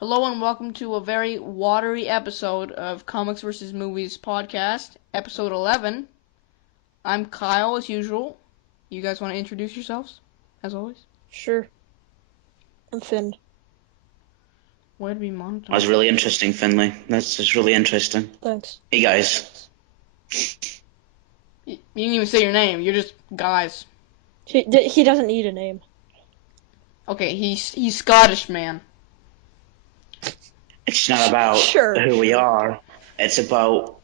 Hello and welcome to a very watery episode of Comics vs. Movies podcast, episode 11. I'm Kyle, as usual. You guys want to introduce yourselves, as always? Sure. I'm Finn. Why did we monitor? That was really interesting, Finley. That's just really interesting. Thanks. Hey, guys. You didn't even say your name. You're just guys. He doesn't need a name. Okay, he's Scottish, man. It's not about Sure. who we are. It's about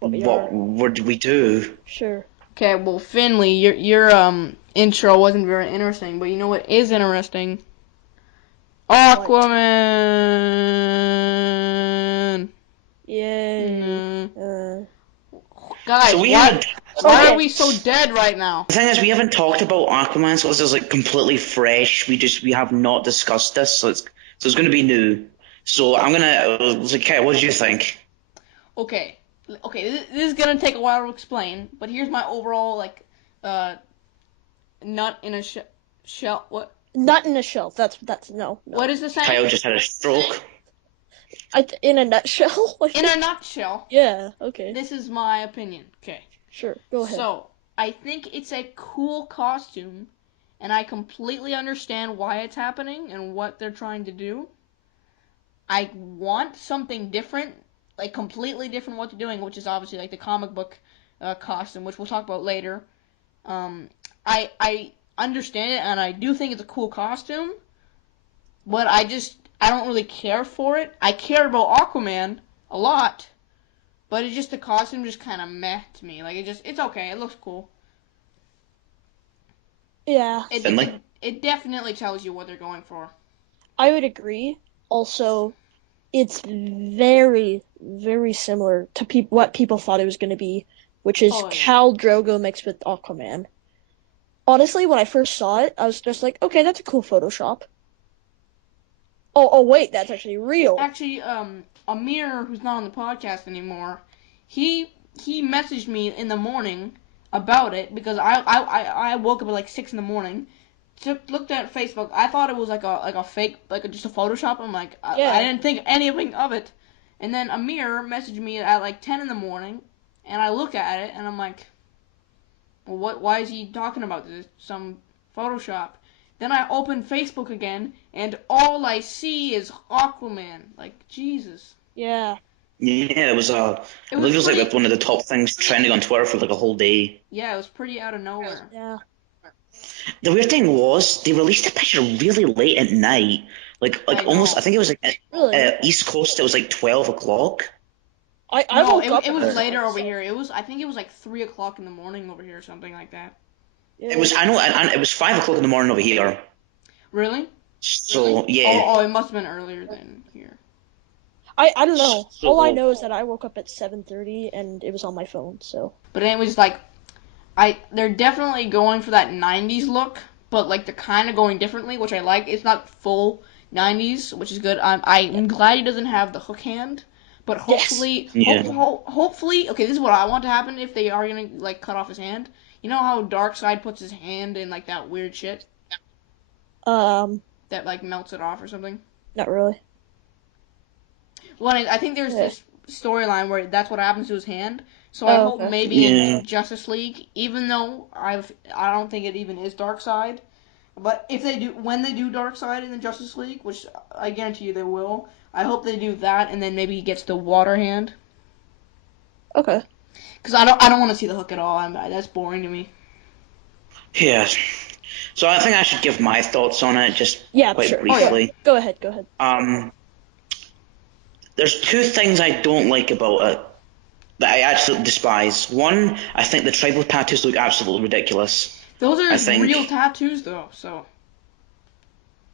what we do. Sure. Okay, well, Finley, your intro wasn't very interesting, but you know what is interesting? Aquaman! Yay. Guys, So why are we so dead right now? The thing is, we haven't talked about Aquaman, so this is like completely fresh. We have not discussed this, so it's going to be new. So I'm gonna. Okay, what did you think? Okay, this is gonna take a while to explain, but here's my overall nut in a shell. What? Nut in a shell. That's no. What is the saying? Kyle just had a stroke. In a nutshell. In a nutshell. Yeah. Okay. This is my opinion. Okay. Sure. Go ahead. So I think it's a cool costume, and I completely understand why it's happening and what they're trying to do. I want something different, like completely different what they're doing, which is obviously like the comic book costume, which we'll talk about later. I understand it, and I do think it's a cool costume, but I don't really care for it. I care about Aquaman a lot, but it's just the costume just kind of meh to me. Like it's okay. It looks cool. Yeah. It definitely tells you what they're going for. I would agree. Also, it's very, very similar to what people thought it was going to be, which is Khal Drogo mixed with Aquaman. Honestly, when I first saw it, I was just like, okay, that's a cool Photoshop. Oh, wait, that's actually real. Actually, Amir, who's not on the podcast anymore, he messaged me in the morning about it because I woke up at like 6 in the morning. Looked at Facebook. I thought it was like a fake, like just a Photoshop. I'm like, I didn't think anything of it. And then Amir messaged me at like 10 in the morning, and I look at it, and I'm like, well, why is he talking about this? Some Photoshop. Then I open Facebook again, and all I see is Aquaman. Like, Jesus. Yeah. Yeah, it was like one of the top things trending on Twitter for like a whole day. Yeah, it was pretty out of nowhere. Yeah. The weird thing was they released the picture really late at night, like almost. I think it was like really? East Coast. It was like 12 o'clock. I woke up. It was later over here. I think it was like 3 o'clock in the morning over here, or something like that. Yeah. It was. I know. And it was 5 o'clock in the morning over here. Really? So yeah. Oh, it must have been earlier than here. I don't know. All I know is that I woke up at 7:30 and it was on my phone. So. But anyways, like, they're definitely going for that 90s look, but like they're kind of going differently, which I like. It's not full 90s, which is good. I'm glad he doesn't have the hook hand, but hopefully, hopefully, okay, this is what I want to happen if they are gonna like cut off his hand. You know how Darkseid puts his hand in like that weird shit? That like melts it off or something? Not really. Well, I think there's this storyline where that's what happens to his hand. So I hope maybe in Justice League, even though I don't think it even is Darkseid, but if they do, when they do Darkseid in the Justice League, which I guarantee you they will, I hope they do that, and then maybe he gets the water hand. Okay. Because I don't want to see the hook at all. That's boring to me. Yeah. So I think I should give my thoughts on it quite briefly. Go ahead. There's two things I don't like about it that I absolutely despise. One, I think the tribal tattoos look absolutely ridiculous. Those are real tattoos, though. So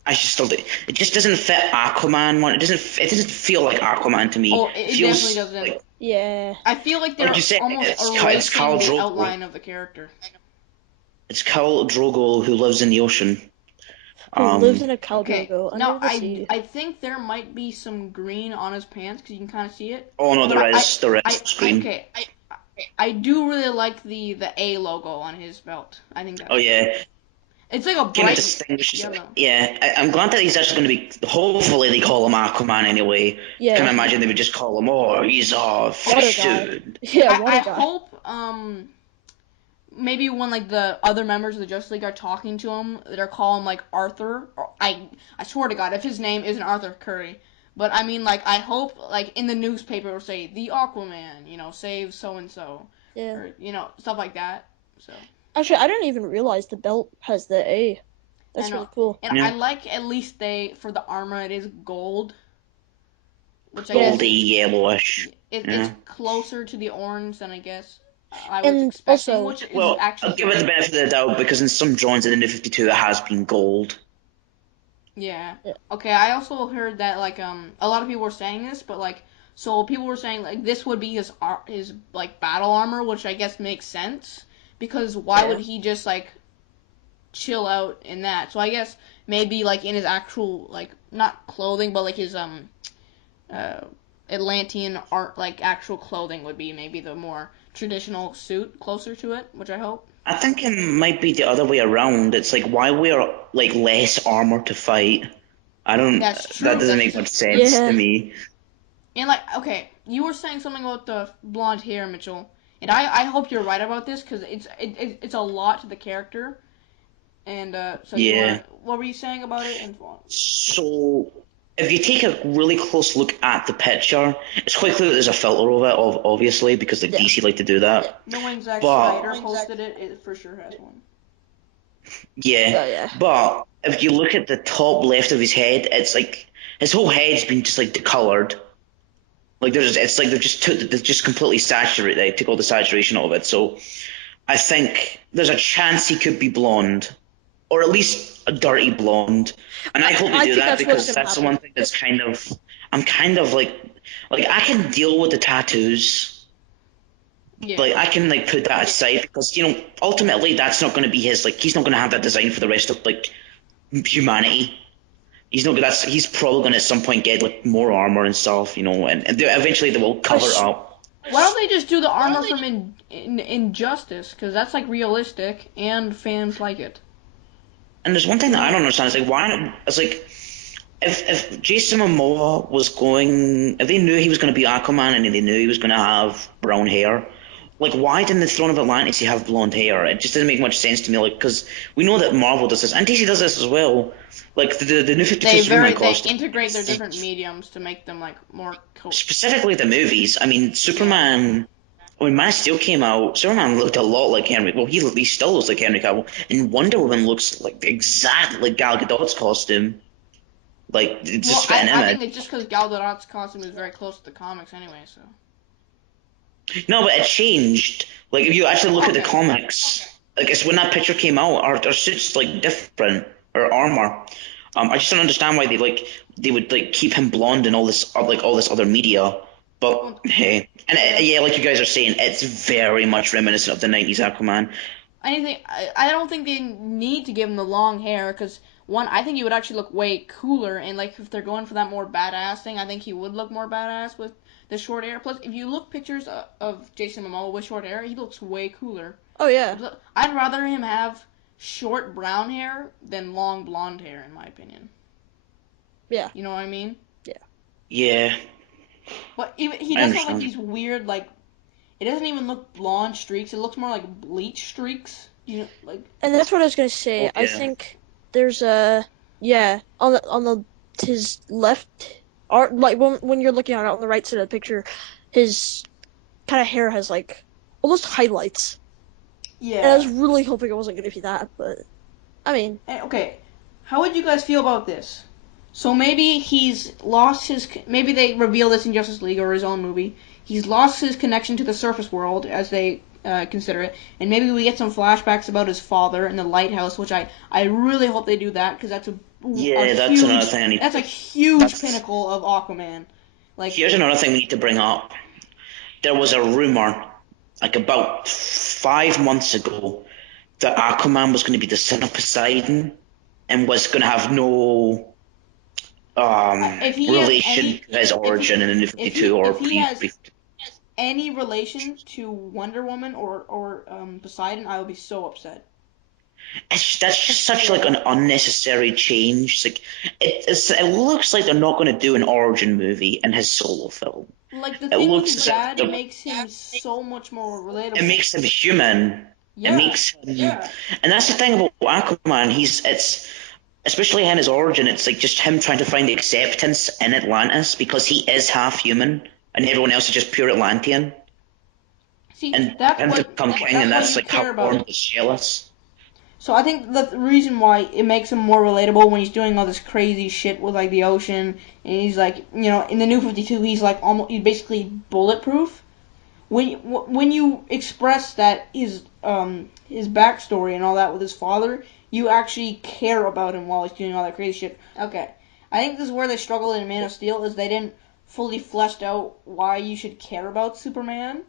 it just doesn't fit Aquaman one. It doesn't feel like Aquaman to me. Oh, it definitely doesn't. Yeah. I feel like they're almost erasing the outline of the character. It's Khal Drogo who lives in the ocean. Who lives in a Khal Drogo under the sea. I think there might be some green on his pants because you can kind of see it. Oh no, there is green. Okay, I do really like the A logo on his belt. I think that's yeah. It's like a kind of bright distinguishes. yellow. Yeah, I'm glad that he's actually going to be. Hopefully, they call him Aquaman anyway. Yeah. Can imagine they would just call him, "Oh, he's a fish guy. dude." Yeah, I hope maybe when like the other members of the Justice League are talking to him, they're calling him like Arthur. Or I swear to God, if his name isn't Arthur Curry, but I mean like I hope like in the newspaper it'll say the Aquaman, save so and so, Yeah. or stuff like that. So Actually, I didn't even realize the belt has the A. That's really cool. And Yeah. I like at least for the armor it is gold, which I Goldy, guess yellowish. it's closer to the orange than I guess I was And expecting, also, which is Well, actually I'll give it the benefit of the doubt because in some drawings in the New 52 it has been gold. Yeah. Yeah. Okay, I also heard that like a lot of people were saying this, but like so people were saying like this would be his like battle armor, which I guess makes sense because why would he just like chill out in that? So I guess maybe like in his actual like not clothing, but like his uh Atlantean art like actual clothing would be maybe the more traditional suit closer to it, which I hope. I think it might be the other way around. It's like why wear like less armor to fight? I don't. That's true. That doesn't make much sense to me. And like, okay, you were saying something about the blonde hair, Mitchell, and I hope you're right about this because it's a lot to the character. And so Yeah. what were you saying about it? And So if you take a really close look at the picture, it's quite clear that there's a filter over it, obviously, because like DC like to do that. knowing Zack But Snyder posted it, it for sure has one. yeah, yeah. but if you look at the top left of his head, it's like his whole head's been just like decolored. Like it's like they've just completely saturated. They took all the saturation out of it. So I think there's a chance he could be blonde, or at least a dirty blonde. And I hope they do that because that's the one thing that's I'm kind of like I can deal with the tattoos. Yeah. Like I can like put that aside because ultimately that's not going to be his he's not going to have that design for the rest of like humanity. He's not. He's probably going to at some point get like more armor and stuff, and eventually they will cover it up. Why don't they just do the armor from Injustice? Because that's like realistic and fans like it. And there's one thing that I don't understand. It's like why not? It's like if Jason Momoa was if they knew he was going to be Aquaman and they knew he was going to have brown hair, like why didn't the Throne of Atlantis he have blonde hair? It just didn't make much sense to me. Like because we know that Marvel does this and DC does this as well. Like the new 52 Superman costume. They integrate their different mediums to make them like more specifically the movies. I mean, Superman. When Man of Steel came out, Superman looked a lot like Henry. Well, he still looks like Henry Cavill, and Wonder Woman looks like exactly like Gal Gadot's costume. Like it's just spitting image. I think it's just because Gal Gadot's costume is very close to the comics anyway. So. No, but it changed. Like if you actually look at the comics, like it's when that picture came out, our suits like different or armor. I just don't understand why they would like keep him blonde and all this other media. But hey, and yeah, like you guys are saying, it's very much reminiscent of the '90s Aquaman. I don't think they need to give him the long hair because one, I think he would actually look way cooler, and like if they're going for that more badass thing, I think he would look more badass with the short hair. Plus, if you look pictures of Jason Momoa with short hair, he looks way cooler. Oh yeah. I'd rather him have short brown hair than long blonde hair, in my opinion. Yeah. You know what I mean? Yeah. Yeah. But he doesn't have like these weird like. It doesn't even look blonde streaks. It looks more like bleach streaks. And that's what I was gonna say. Okay. I think there's on his left art, like when you're looking at it on the right side of the picture, his kind of hair has like almost highlights. Yeah. And I was really hoping it wasn't gonna be that, but I mean. Okay, how would you guys feel about this? So maybe he's lost his. Maybe they reveal this in Justice League or his own movie. He's lost his connection to the surface world, as they consider it, and maybe we get some flashbacks about his father in the lighthouse, which I really hope they do that because that's that's another thing. That's a huge pinnacle of Aquaman. Like here's another thing we need to bring up. There was a rumor, like about 5 months ago, that Aquaman was going to be the son of Poseidon and was going to have no relation to his origin in the New 52 or pre. Any relation to Wonder Woman or Poseidon, I would be so upset. That's just such like an unnecessary change. It's like it looks like they're not going to do an origin movie in his solo film. Like the It thing with looks his as if dad makes him so much more it relatable. makes him human. It Yeah, makes him, yeah. and that's the thing about Aquaman. It's especially in his origin. It's like just him trying to find acceptance in Atlantis because he is half human, and everyone else is just pure Atlantean. See, And for him to become king, that's and what that's you like how care born about. is jealous. So I think the reason why it makes him more relatable when he's doing all this crazy shit with like the ocean, and he's like, in the New 52, he's like he's basically bulletproof. When you express that his backstory and all that with his father, you actually care about him while he's doing all that crazy shit. Okay, I think this is where they struggled in Man of Steel is they didn't fully fleshed out why you should care about Superman.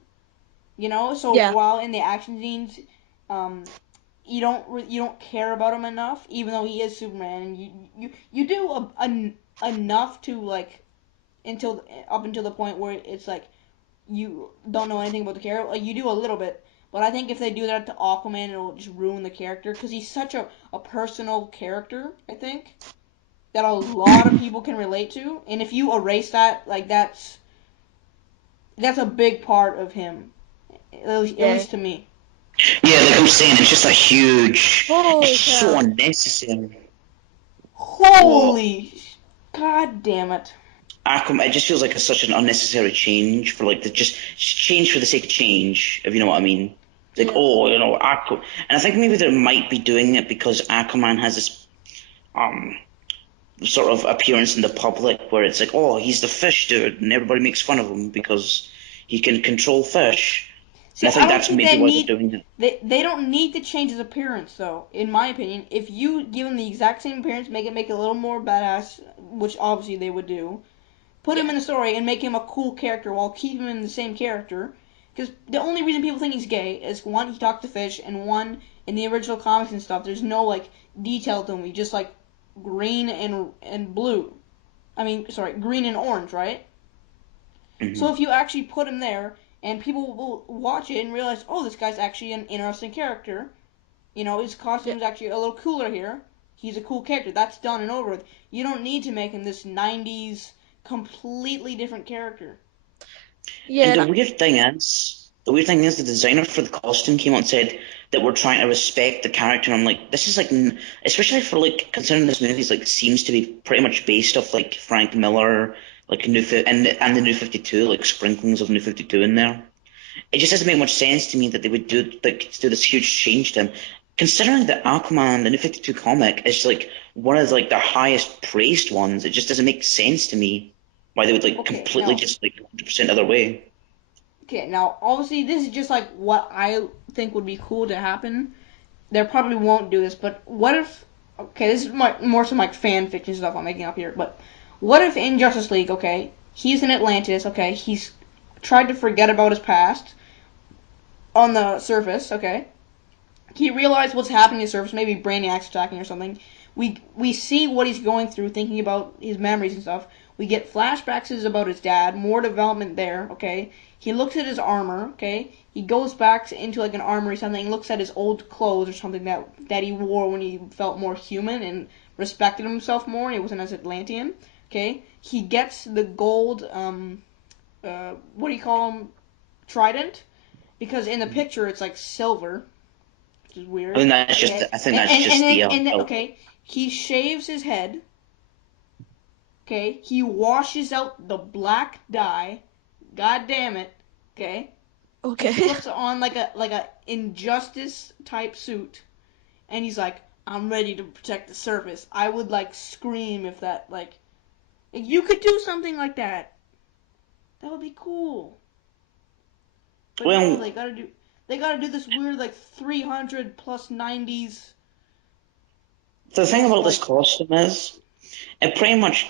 So Yeah. while in the action scenes, um, you don't care about him enough, even though he is Superman, and you do enough to like until up until the point where it's like you don't know anything about the character. Like you do a little bit, but I think if they do that to Aquaman, it'll just ruin the character because he's such a personal character. I think that a lot of people can relate to, and if you erase that, like that's a big part of him, at Yeah. least to me. Yeah, like I'm saying, it's just a huge. Holy It's so cow. unnecessary. Well, Holy, god damn it! Aquaman, it just feels like such an unnecessary change for like the just change for the sake of change, if you know what I mean. It's like, Yeah. oh, Aquaman, and I think maybe they might be doing it because Aquaman has this um sort of appearance in the public where it's like, oh, he's the fish dude, and everybody makes fun of him because he can control fish, and See, I I think don't that's think maybe why they're doing it. they don't need to change his appearance though. In my opinion, if you give him the exact same appearance, make it a little more badass, which obviously they would do. Put him Yeah. in the story and make him a cool character while keeping him the same character. Because the only reason people think he's gay is one, he talks to fish, and one, in the original comics and stuff, there's no like detail to him. He's just like green and blue. I mean, sorry, green and orange, right? So Hmm. if you actually put him there, and people will watch it and realize, oh, this guy's actually an interesting character. His Yeah. costume's actually a little cooler here. He's a cool character. That's done and over with. You don't need to make him this '90s completely different character. Yeah. And And the weird thing is, the designer for the costume came out and said that we're trying to respect the character. And I'm like, this is like, especially for like considering this movie is like seems to be pretty much based off like Frank Miller, like and the New 52, like sprinklings of New 52 in there. It just doesn't make much sense to me that they would do this huge change to him, considering that Aquaman, the New 52 comic, is like one of like the highest praised ones. It just doesn't make sense to me why they would like Okay, completely now, just like 100% other way. obviously, this is just like what I think would be cool to happen. They probably won't do this, but what if? Okay, this is more some like fan fiction stuff I'm making up here. But what if in Justice League, okay, he's in Atlantis, okay, he's tried to forget about his past on the surface, okay, he realized what's happening to the surface, maybe Brainiac's attacking or something. We see what he's going through, thinking about his memories and stuff. We get flashbacks about his dad, more development there, okay? He looks at his armor, okay? He goes back into like an armory or something, looks at his old clothes or something that he wore when he felt more human and respected himself more. He wasn't as Atlantean, okay? He gets the gold, what do you call him? Trident, because in the picture it's like silver, which is weird. Okay, I think that's just the and then okay, he shaves his head. Okay, he washes out the black dye. God damn it. Okay, he okay. puts on like a injustice type suit, and he's like, I'm ready to protect the surface. I would like scream if that like if you could do something like that. That would be cool. But no, well, they gotta do this weird like 300 plus 90s the thing just about this like costume is it pretty much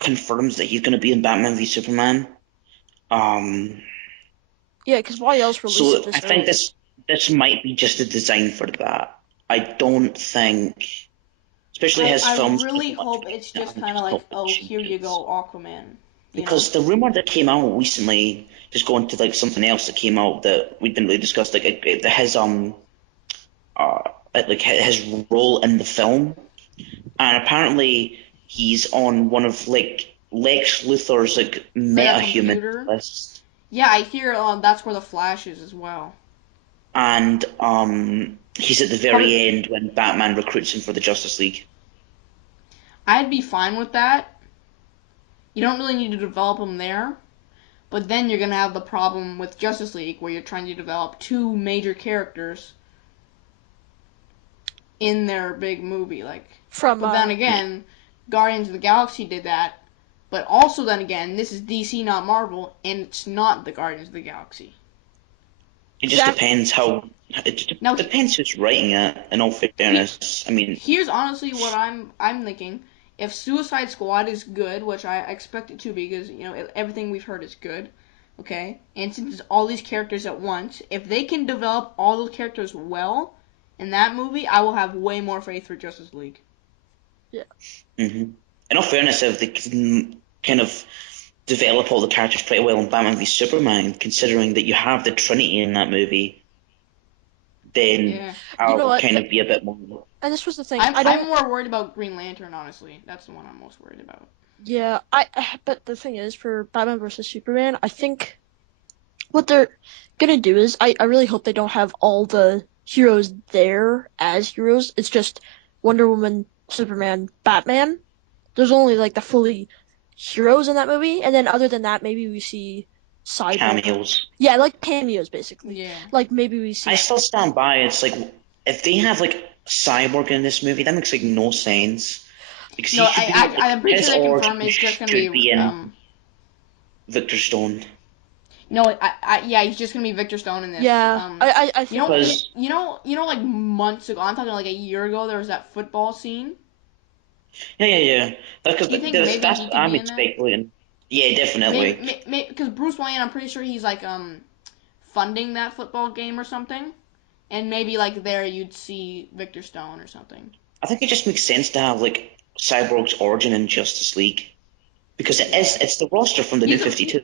confirms that he's going to be in Batman v Superman. Um, Yeah, because why else release it so I this think early? this might be just a design for that. I don't think, especially his I films, really pretty much hope it's based just on kind of just like, topic oh, here you changes. go, Aquaman. You know? Because the rumor that came out recently, just going to like something else that came out that we didn't really discuss, like his uh like his role in the film, and apparently he's on one of like Lex Luthor's like Like a metahuman computer. lists, Yeah, I hear that's where the Flash is as well. and he's at the Probably, very end when Batman recruits him for the Justice League. I'd be fine with that. You don't really need to develop him there. But then you're going to have the problem with Justice League where you're trying to develop two major characters in their big movie. But then again, Guardians of the Galaxy did that. But also then again, this is DC, not Marvel, and it's not the Guardians of the Galaxy. It just depends how. It depends who's writing it. In all fairness, I mean, here's honestly what I'm thinking. If Suicide Squad is good, which I expect it to be, because everything we've heard is good, okay, and since it's all these characters at once, if they can develop all those characters well in that movie, I will have way more faith for Justice League. Yeah. In all fairness, if they can kind of develop all the characters pretty well in Batman v Superman, considering that you have the Trinity in that movie, then I'll kind of be a bit more. And this was the thing. I'm more worried about Green Lantern, honestly. That's the one I'm most worried about. Yeah, but the thing is, for Batman vs Superman, I think what they're gonna do is, I really hope they don't have all the heroes there as heroes. It's just Wonder Woman, Superman, Batman. There's only like the fully heroes in that movie, and then other than that, maybe we see Cyborg. Cameos. Yeah, like cameos, basically. Yeah. Like maybe we see. I still stand by. It's like if they have like Cyborg in this movie, that makes like no sense. Because no, I'm pretty sure they confirm it's just gonna be Victor Stone. No, yeah, he's just gonna be Victor Stone in this. Yeah, I think like months ago, I'm talking like a year ago, there was that football scene. Yeah. Because that's what I'm speculating. Yeah, definitely. Because Bruce Wayne, I'm pretty sure he's like funding that football game or something, and maybe like there you'd see Victor Stone or something. I think it just makes sense to have like Cyborg's origin in Justice League because it's the roster from the New 52.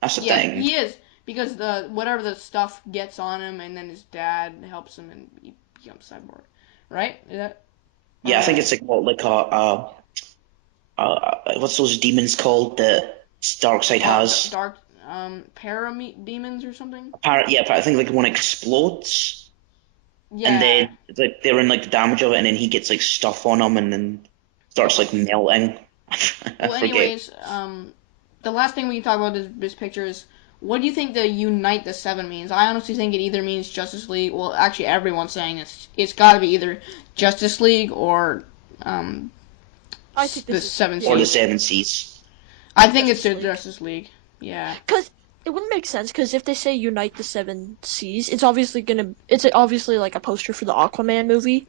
That's the thing. He is, because whatever the stuff gets on him, and then his dad helps him, and he becomes Cyborg, right? Is that? Yeah, I think it's like what's those demons called that Darkseid has? Dark parademons or something. Yeah, I think like one explodes. Yeah. And then like they're in like the damage of it, and then he gets like stuff on him, and then starts like melting. Well, anyways, the last thing we can talk about this picture is, what do you think the Unite the Seven means? I honestly think it either means Justice League. Well, actually, everyone's saying it's got to be either Justice League or I think the Seven Seas. Or the Seven Seas. I think it's the Justice League. Yeah. Because it wouldn't make sense. Because if they say Unite the Seven Seas, it's obviously like a poster for the Aquaman movie.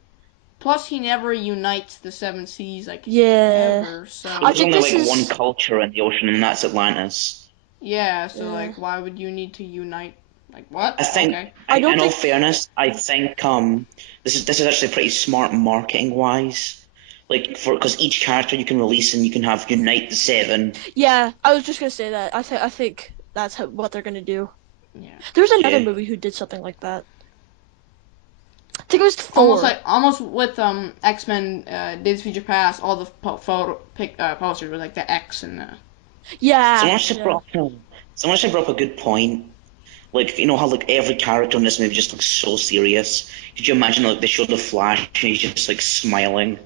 Plus, he never unites the Seven Seas, like, ever, so... There's only, like, one culture in the ocean, and that's Atlantis. Yeah, so, like, why would you need to unite? Like, what? I think, okay. in all fairness, I think, this is actually pretty smart marketing-wise. Like, because each character you can release and you can have Unite the Seven. Yeah, I was just gonna say that. I think that's what they're gonna do. Yeah. There was another movie who did something like that. I think it was Thor. Almost with X-Men Days of Future Past, all the posters were like the X and the... Yeah. Someone actually brought up a good point. Like, you know how like every character in this movie just looks so serious? Could you imagine like they showed the Flash and he's just like smiling?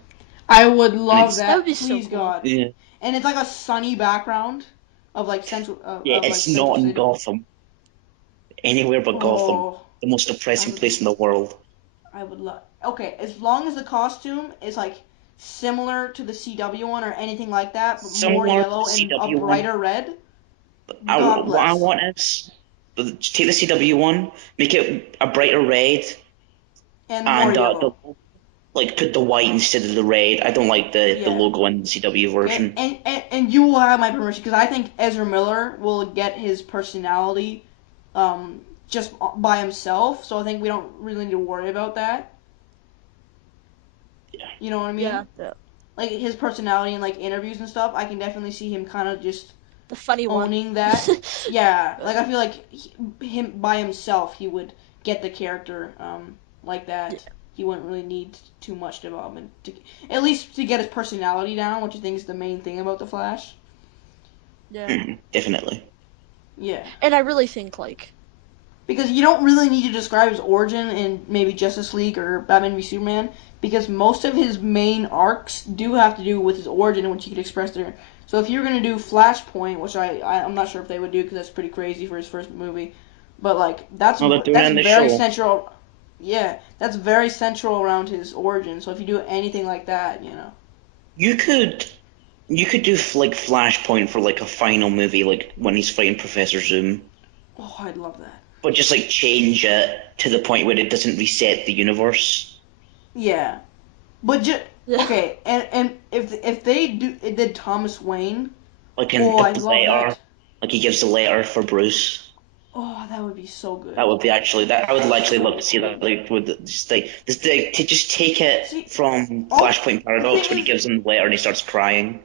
I would love that. That would be Please, so God. cool. Yeah. And it's like a sunny background of like central. It's not in Gotham. Anywhere but Gotham, the most depressing place in the world. I would love. Okay, as long as the costume is like similar to the CW one or anything like that, but more yellow and a brighter red. What I want is take the CW one, make it a brighter red, and more yellow. Like put the white instead of the red. I don't like the logo in the CW version. And you will have my permission, because I think Ezra Miller will get his personality just by himself, so I think we don't really need to worry about that. Yeah. You know what I mean? Yeah. Like his personality and like interviews and stuff, I can definitely see him kind of just the funny owning that. Yeah, like I feel like him by himself, he would get the character like that. he wouldn't really need too much development, at least to get his personality down, which I think is the main thing about the Flash. Yeah. Definitely. Yeah. And I really think, like... Because you don't really need to describe his origin in maybe Justice League or Batman v Superman, because most of his main arcs do have to do with his origin, which he could express there. So if you're going to do Flashpoint, which I'm not sure if they would do, because that's pretty crazy for his first movie, but, like, that's very central. Yeah, that's very central around his origin, so if you do anything like that, you know. You could do, like, Flashpoint for, like, a final movie, like, when he's fighting Professor Zoom. Oh, I'd love that. But just, like, change it to the point where it doesn't reset the universe. Yeah. But okay, and if they did Thomas Wayne, like in I'd the love letter, that. like he gives the letter for Bruce. Oh, that would be so good. That would be that I would actually love to see that. Like with just like this, to just take it from Flashpoint Paradox when he gives him the letter and he starts crying.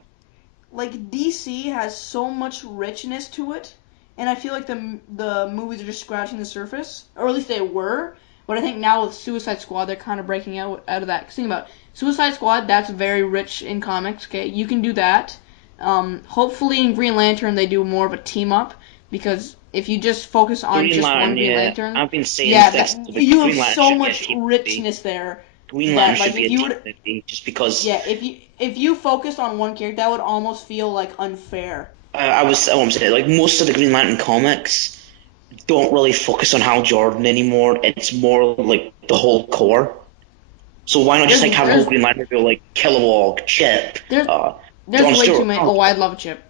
Like DC has so much richness to it, and I feel like the movies are just scratching the surface, or at least they were. But I think now with Suicide Squad, they're kind of breaking out of that. 'Cause think about it. Suicide Squad, that's very rich in comics. Okay, you can do that. Hopefully in Green Lantern they do more of a team up, because if you just focus on Green just Lantern, one Green Lantern, I've been saying you have Green Lantern so should much be a richness there. Green Lantern should be a team movie, just because. Yeah, if you focused on one character, that would almost feel like unfair. I want to say, like, most of the Green Lantern comics don't really focus on Hal Jordan anymore. It's more like the whole core. So why not just like have a whole Green Lantern go like Kilowog, Chip, there's John way Stewart. too many. Oh, I'd love Chip.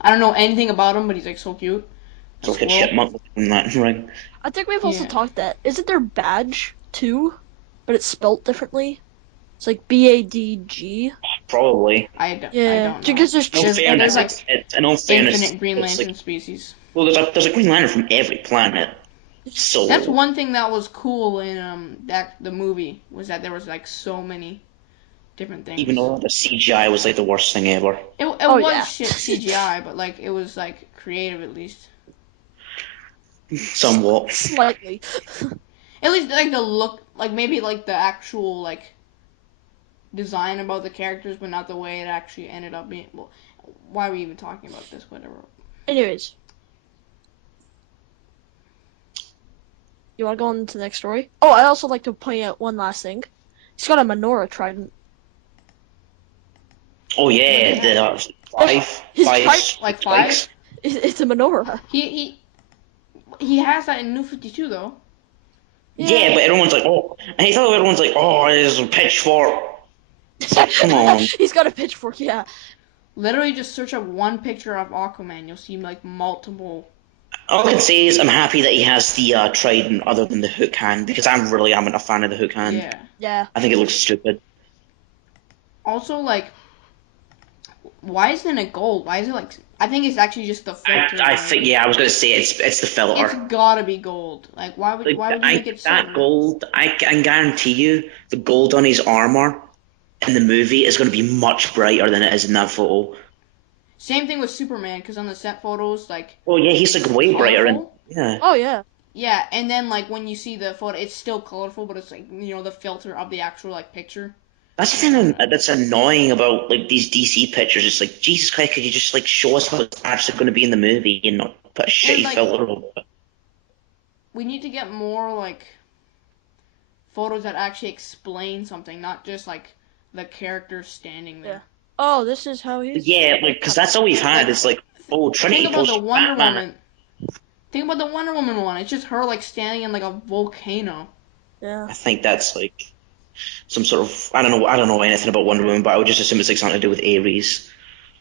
I don't know anything about him, but he's like so cute. It's like a chipmunk with Green Lantern ring. I think we've also talked that. Isn't there badge too, but it's spelt differently? It's like BADG. Probably. I don't know. Because there's like infinite Green Lantern species. Well, there's a Green Lantern from every planet. So that's one thing that was cool in the movie, was that there was like so many different things. Even though the CGI was like the worst thing ever. It was shit CGI, but like it was like creative at least. Somewhat. Slightly. At least like the look, like maybe like the actual like design about the characters, but not the way it actually ended up being. Well, why are we even talking about this? Whatever. Anyways. You want to go on to the next story? Oh, I'd also like to point out one last thing. He's got a menorah trident. Oh yeah, the five. It's a menorah. He has that in New 52 though. Yeah, but everyone's like, oh, and he thought everyone's like, oh, it's a pitchfork. It's like, come on. He's got a pitchfork, yeah. Literally, just search up one picture of Aquaman. You'll see like multiple. All I can say is I'm happy that he has the trident other than the hook hand, because I'm not a fan of the hook hand. Yeah. I think it looks stupid. Also, like, why isn't it gold? Why is it like? I think it's actually just the filter. I think I was gonna say it's the filter. It's gotta be gold. Like why would you make it so? That gold? I can guarantee you the gold on his armor in the movie is going to be much brighter than it is in that photo. Same thing with Superman, because on the set photos, like... Oh, yeah, he's, like, way brighter. Yeah. Oh, yeah. Yeah, and then, like, when you see the photo, it's still colorful, but it's, like, you know, the filter of the actual, like, picture. That's the thing that's annoying about, like, these DC pictures. It's like, Jesus Christ, could you just, like, show us how it's actually going to be in the movie and not put a shitty filter over it? We need to get more, like, photos that actually explain something, not just, like, the character standing there. Yeah. Oh, this is how he's... Yeah, like, because that's all we've had. It's like, oh, Trinity Think about pulls the Wonder Batman. Woman. Think about the Wonder Woman one. It's just her, like, standing in, like, a volcano. Yeah. I think that's, like, some sort of... I don't know anything about Wonder Woman, but I would just assume it's, like, something to do with Ares.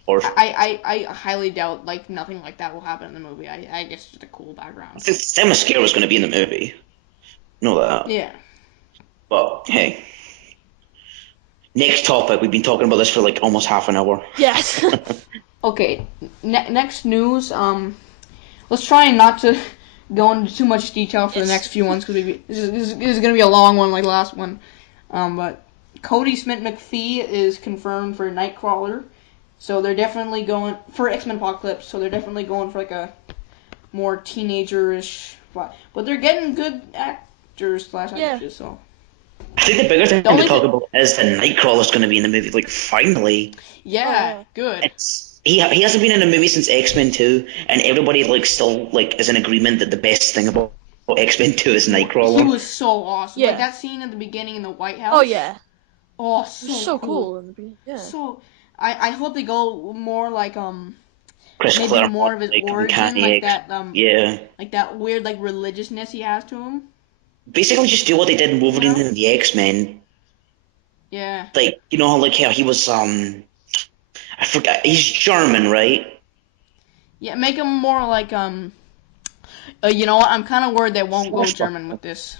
Or... I highly doubt, like, nothing like that will happen in the movie. I guess it's just a cool background. I think Themyscira was going to be in the movie. Know that. Yeah. But, hey... Next topic. We've been talking about this for like almost half an hour. Yes. Okay. Next news. Let's try not to go into too much detail for the next few ones, because this is going to be a long one like the last one. But Cody Smith-McPhee is confirmed for Nightcrawler, so they're definitely going for X-Men Apocalypse. So they're definitely going for like a more teenager-ish, but they're getting good actors/actresses. So. I think the bigger thing The to only talk thi- about is that Nightcrawler's going to be in the movie. Like, finally. Yeah, good. He hasn't been in a movie since X-Men 2, and everybody like still like is in agreement that the best thing about X-Men 2 is He Nightcrawler. was so awesome. Yeah. Like that scene at the beginning in the White House. Oh yeah. Oh, It was so cool in the beginning. Yeah. So I hope they go more like Chris maybe Claremont, more of his like origin, Uncanny like X. that Yeah. like that weird like religiousness he has to him. Basically, just do what they did in Wolverine You know? and the X-Men. Yeah. Like, you know, like how he was I forgot, he's German, right? Yeah, make him more like you know what? I'm kind of worried they won't go Swashbuckler. German with this.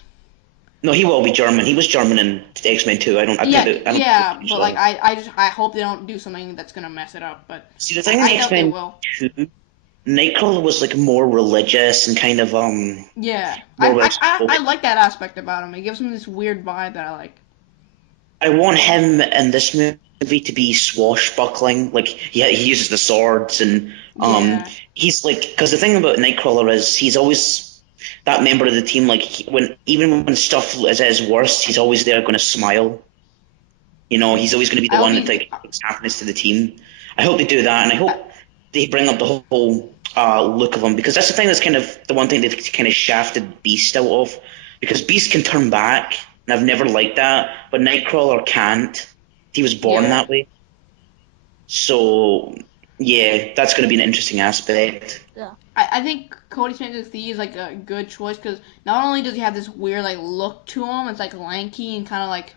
No, he will be German. He was German in X-Men 2. I don't Yeah, think that, I don't yeah, think but so. like I hope they don't do something that's gonna mess it up. But See, the thing in I doubt they X-Men will. 2, Nightcrawler was like more religious and kind of Yeah, more I outspoken. like that aspect about him. It gives him this weird vibe that I like. I want him in this movie to be swashbuckling. Like he uses the swords and Yeah. he's like, because the thing about Nightcrawler is he's always that member of the team. Like even when stuff is at his worst, he's always there going to smile. You know, he's always going to be the I hope one that he. takes happiness to the team. I hope they do that, and I hope they bring up the whole look of him, because that's the thing that's kind of the one thing they've kind of shafted Beast out of, because Beast can turn back, and I've never liked that, but Nightcrawler can't. He was born Yeah. that way. So yeah, that's going to be an interesting aspect. I think Cody Smith is like a good choice because not only does he have this weird like look to him, it's like lanky and kind of like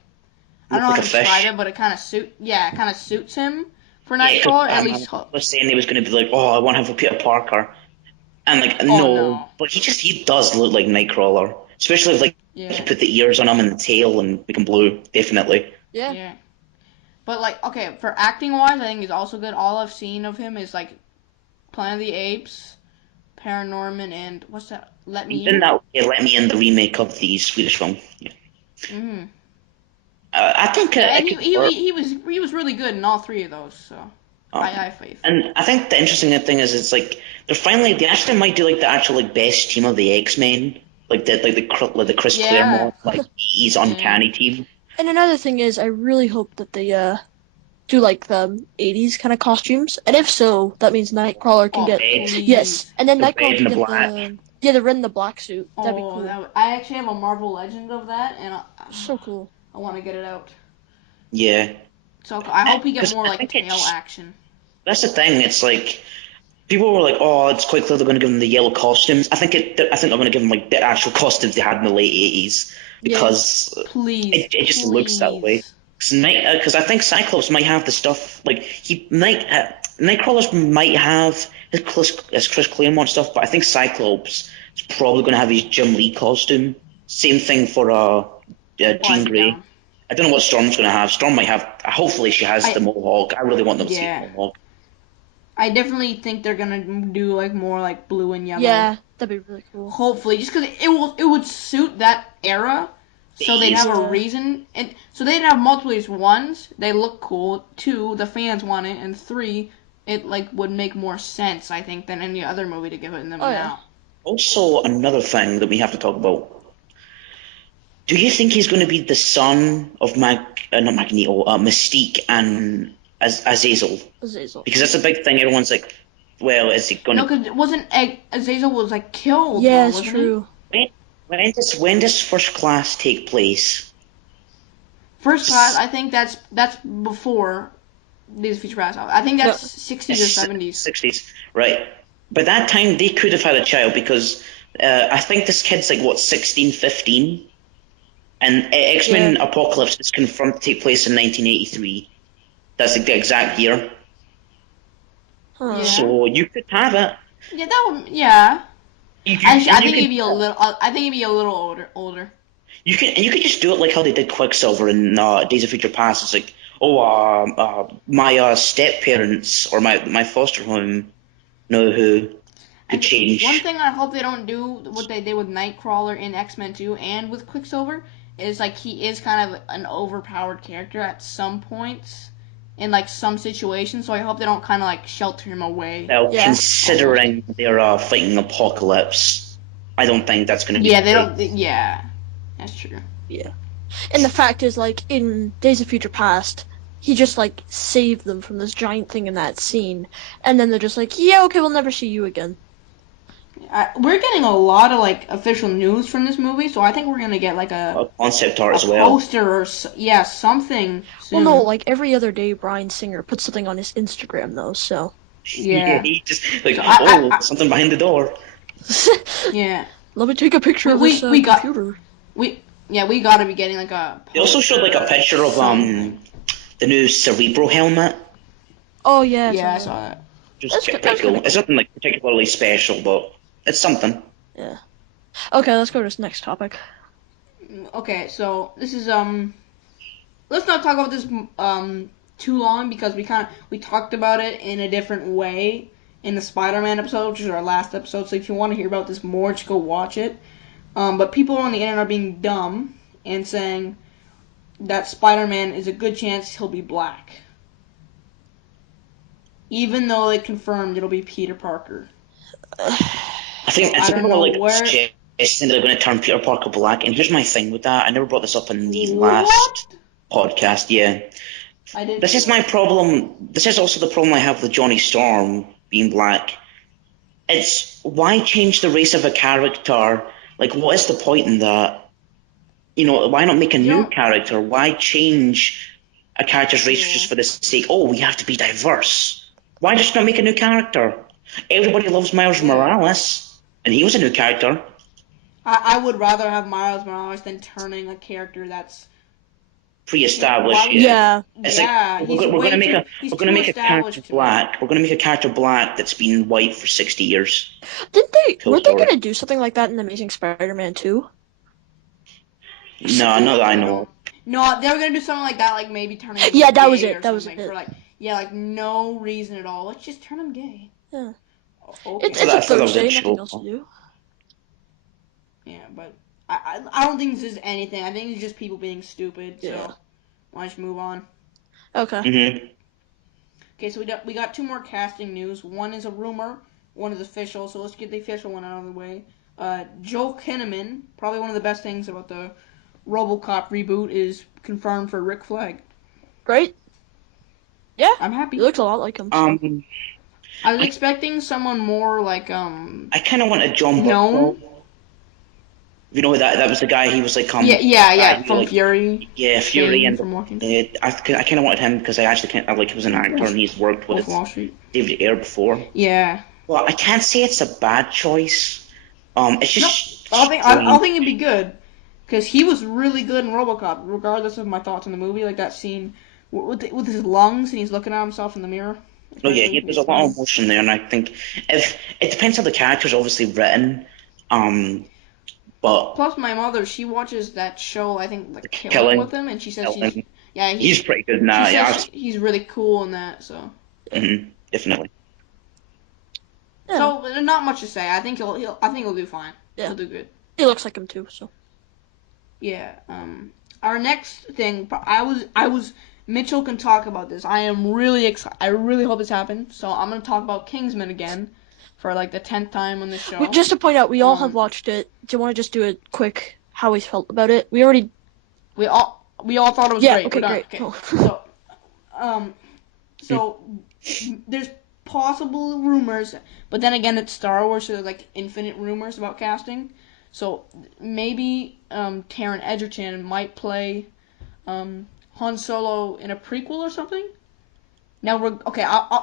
I don't know Looks how like to a describe fish. it, but it kind of suits him for Yeah, 'cause, Nightcrawler at least. I was saying he was going to be like, oh, I want to have a Peter Parker. And like Oh no, no. but he does look like Nightcrawler, especially if like Yeah. you put the ears on him and the tail and make him blue, definitely. Yeah. Yeah. But like okay, for acting wise, I think he's also good. All I've seen of him is like Planet of the Apes, Paranorman, and what's that? Let Me He's in In. that Let Me In, the remake of the Swedish film. Yeah. Mhm. I think Yeah, it and could work. he was really good in all three of those. So I have faith. And I think the interesting thing is it's like they actually might do like the actual like best team of the X-Men, like the Chris Yeah. Claremont like he's Yeah. uncanny team. And another thing is, I really hope that they do like the 80s kind of costumes, and if so, that means Nightcrawler can Oh, get please. yes, and then The Nightcrawler red can and the get black. the red and the black suit. That'd be cool. I actually have a Marvel Legend of that, and So cool. I want to get it out. Yeah. So I hope we get 'Cause more I like think tail it's- action. That's the thing. It's like people were like, "Oh, it's quite clear they're going to give them the yellow costumes." I think they're going to give them like the actual costumes they had in the late '80s because Please, it just looks that way. Because I think Cyclops might have the stuff like Nightcrawlers might have his Chris Claremont stuff, but I think Cyclops is probably going to have his Jim Lee costume. Same thing for Jean Grey. Down. I don't know what Storm's going to have. Storm might have. Hopefully, she has the Mohawk. I really want them to see Yeah. the Mohawk. I definitely think they're gonna do like more like blue and yellow. Yeah, that'd be really cool. Hopefully, just because it would suit that era, so they'd have a Yeah. reason, and so they'd have multiple reasons. One, they look cool. Two, the fans want it, and three, it like would make more sense, I think, than any other movie to give it in them Oh, yeah. now. Also, another thing that we have to talk about. Do you think he's going to be the son of not Magneto, Mystique and Azazel? Azazel. Because that's a big thing. Everyone's like, well, is he going No, to... because it wasn't Azazel was like killed. Yeah, though, it's wasn't true. When does First Class take place? He? First Class, I think that's before Days of Future Past. I think that's 60s or 70s. 60s, right. By that time, they could have had a child because I think this kid's like, what, 16, 15? And X-Men Apocalypse is confirmed to take place in 1983. That's like the exact year. Huh. Yeah. So you could have it. Yeah, that would. Yeah. Actually, I think you he'd be a little. I think he'd be a little older. You could just do it like how they did Quicksilver in Days of Future Past. It's like, my step parents or my foster home know who could change. One thing I hope they don't do what they did with Nightcrawler in X-Men 2 and with Quicksilver is like he is kind of an overpowered character at some points in like some situations. So I hope they don't kind of like shelter him away. Well, Yeah. considering they're fighting Apocalypse, I don't think that's going to be. Yeah, they don't. Yeah, that's true. Yeah. And the fact is, like, in Days of Future Past, he just, like, saved them from this giant thing in that scene. And then they're just like, yeah, okay, we'll never see you again. We're getting a lot of, like, official news from this movie, so I think we're going to get, like, A concept art as well. poster or, something soon. Well, no, like, every other day, Bryan Singer puts something on his Instagram, though, so. Yeah. He just, like, So something behind the door. Yeah. Let me take a picture of this computer. We gotta be getting, like, a... They also showed, like, a picture of, the new Cerebro helmet. Oh, yeah. Yeah, I saw that. Just pretty cool. It's nothing, like, particularly special, but it's something. Yeah. Okay, let's go to this next topic. Okay, so this is let's not talk about this too long because we talked about it in a different way in the Spider-Man episode, which is our last episode. So if you want to hear about this more, just go watch it. But people on the internet are being dumb and saying that Spider-Man is a good chance he'll be black, even though they confirmed it'll be Peter Parker. I think people are like suggesting they're going to turn Peter Parker black, and here's my thing with that. I never brought this up in the last podcast. Yeah, I did. This is my problem. This is also the problem I have with Johnny Storm being black. It's why change the race of a character? Like, what is the point in that? You know, why not make a new character? Why change a character's race just for the sake? Oh, we have to be diverse. Why just not make a new character? Everybody loves Miles Morales, and he was a new character. I would rather have Miles Morales than turning a character that's pre-established. Yeah. It's like we're gonna make a character black. We're gonna make a character black that's been white for 60 years. Were they gonna do something like that in Amazing Spider-Man 2? No, not that I know. No, they were gonna do something like that, like maybe turning him that gay was it. That was for it. like no reason at all. Let's just turn him gay. Yeah. Okay. It's a Thursday, nothing else to do. Yeah, but I don't think this is anything. I think it's just people being stupid. Yeah. So why don't you move on? Okay. Mm-hmm. Okay, so we got two more casting news. One is a rumor, one is official. So let's get the official one out of the way. Joel Kinnaman, probably one of the best things about the RoboCop reboot, is confirmed for Rick Flag. Great. Yeah, I'm happy. He looks a lot like him. So. I was expecting someone more like I kind of want a John Butler. You know that was the guy. He was like from Fury. Yeah, Fury and from Walking. I kind of wanted him because I actually he was an actor and he's worked with Wall Street. David Ayer before. Yeah. Well, I can't say it's a bad choice. It's just. I don't think it'd be good because he was really good in RoboCop, regardless of my thoughts on the movie. Like that scene with his lungs and he's looking at himself in the mirror. Oh yeah, there's a lot of emotion there, and I think if it depends how the character's obviously written, but plus my mother, she watches that show. I think like Killing with him, and she says he's pretty good now. He's really cool in that. So definitely. Yeah. So not much to say. I think he'll do fine. Yeah. He'll do good. He looks like him too. So. Yeah. Our next thing, I was. Mitchell can talk about this. I am really excited. I really hope this happens. So I'm going to talk about Kingsman again for like the 10th time on this show. Just to point out, we all have watched it. Do you want to just do a quick how we felt about it? We all thought it was great. Okay, great. Okay. Cool. So there's possible rumors, but then again, it's Star Wars, so there's like infinite rumors about casting. So maybe Taron Egerton might play Han Solo in a prequel or something. Now,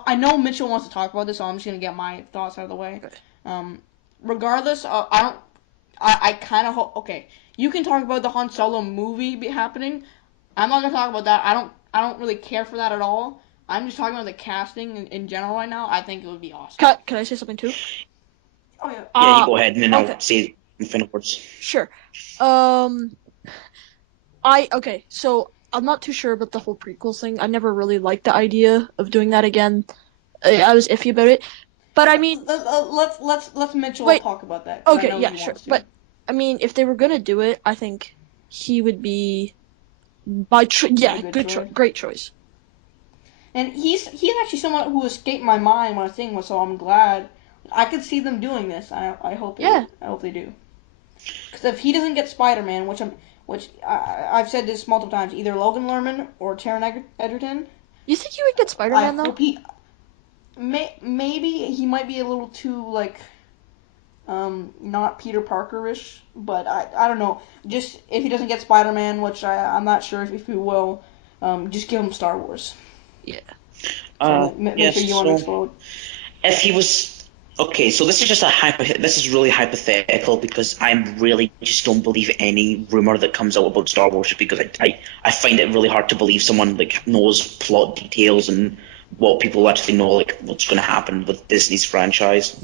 I know Mitchell wants to talk about this, so I'm just gonna get my thoughts out of the way. Regardless, I kind of hope. Okay, you can talk about the Han Solo movie happening. I'm not gonna talk about that. I don't really care for that at all. I'm just talking about the casting in general right now. I think it would be awesome. Can I say something too? Oh yeah. Yeah, you go ahead and then I'll say infinite words. Sure. So I'm not too sure about the whole prequel thing. I never really liked the idea of doing that again. I was iffy about it. But I mean, let's Mitchell talk about that. Okay, yeah, sure. But I mean, if they were gonna do it, I think he would be great choice. And he's actually someone who escaped my mind when I was thinking, so I'm glad I could see them doing this. I hope. I hope they do. Because if he doesn't get Spider-Man, which I've said this multiple times, either Logan Lerman or Taron Egerton. You think you would get Spider-Man, though? Hope maybe he might be a little too, like, not Peter Parker-ish, but I don't know. Just, if he doesn't get Spider-Man, which I'm not sure if he will, just give him Star Wars. Yeah. So, maybe you want to explode. If he was... Okay, so this is just this is really hypothetical because I really just don't believe any rumor that comes out about Star Wars because I find it really hard to believe someone like knows plot details and what people actually know, like what's going to happen with Disney's franchise.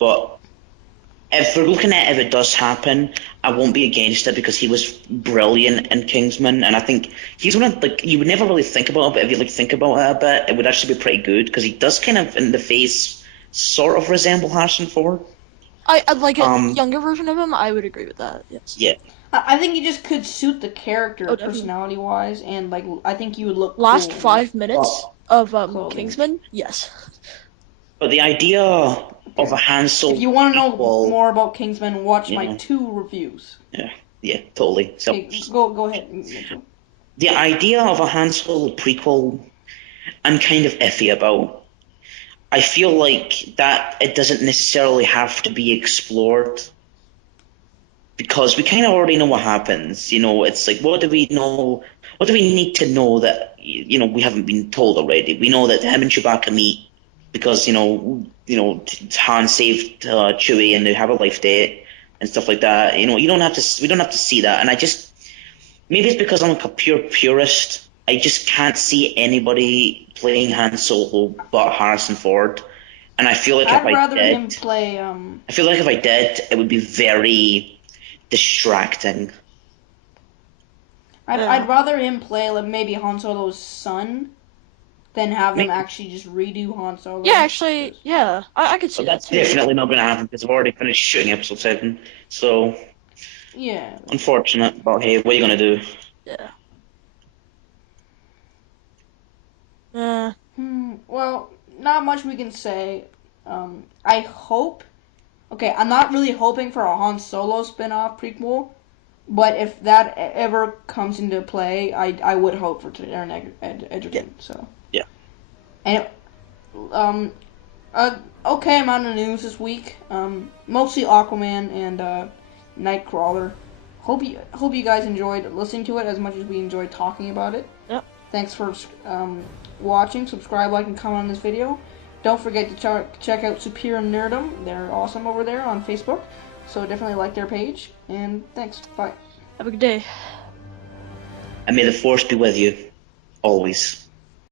But if we're looking at if it does happen, I won't be against it because he was brilliant in Kingsman, and I think he's one of, like, you would never really think about it, but if you like think about it a bit, it would actually be pretty good because he does kind of in the face sort of resemble Harrison Ford. I'd like a younger version of him. I would agree with that. Yes. Yeah. I think he just could suit the character personality-wise, and like I think you would look. Last cool. 5 minutes of Kingsman, yes. But the idea of a Han Solo. If you want to know more about Kingsman, watch my 2 reviews. Yeah, totally. So okay, go ahead, Mitchell. The idea of a Han Solo prequel, I'm kind of iffy about. I feel like that it doesn't necessarily have to be explored because we kind of already know what happens. You know, it's like, what do we know? What do we need to know that, you know, we haven't been told already? We know that him and Chewbacca meet because, you know, Han saved Chewie and they have a life date and stuff like that. You know, we don't have to see that. And maybe it's because I'm like a pure purist. I just can't see anybody playing Han Solo but Harrison Ford, and I feel like I'd rather him play. I feel like if I did, it would be very distracting. I'd rather him play like maybe Han Solo's son than have them actually just redo Han Solo. Yeah, actually, yeah, I could see that That's too. definitely not going to happen because I've already finished shooting episode 7. So yeah, unfortunate, but hey, what are you going to do? Yeah. Well, not much we can say. I hope. Okay, I'm not really hoping for a Han Solo spin-off prequel, but if that ever comes into play, I would hope for Taron Egerton. So yeah. And okay amount of news this week. Mostly Aquaman and Nightcrawler. Hope you guys enjoyed listening to it as much as we enjoyed talking about it. Yep. Thanks for watching. Subscribe, like, and comment on this video. Don't forget to check out Superior Nerdom. They're awesome over there on Facebook. So definitely like their page. And thanks. Bye. Have a good day. And may the Force be with you, always.